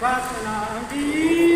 ਵਾਸਨਾ ਦੀ।